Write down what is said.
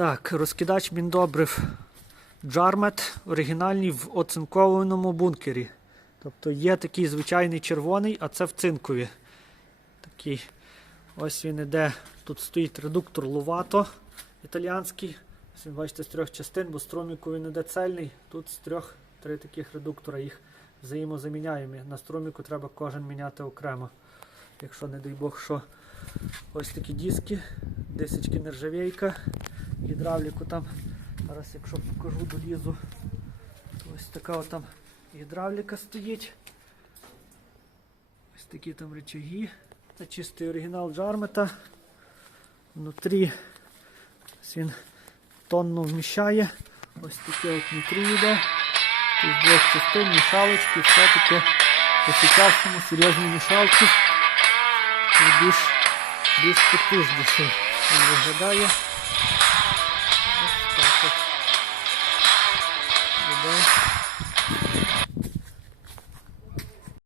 Так, розкидач міндобрив Джармет, оригінальний в оцинкованому бункері. Тобто є такий звичайний червоний, а це в цинкові. Такий. Ось він іде. Тут стоїть редуктор Лувато італіанський. Ось він бачите з трьох частин, бо струміку він іде цельний. Тут з трьох три таких редуктора їх взаємозаміняємо. На струміку треба кожен міняти окремо. Якщо, не дай Бог, що ось такі диски, дисочки нержавейка, гідравліку там. Зараз, якщо покажу, долізу. Ось така от там гідравліка стоїть. Ось такі там речаги. Це чистий оригінал Джармета. Внутрі ось він тонну вміщає. Ось таке от внутрі йде. З двох частин, мішалочки, все таке по сучасному серйозні мішалки. Більш, більш потужніший він виглядає. Ось так от. Іде.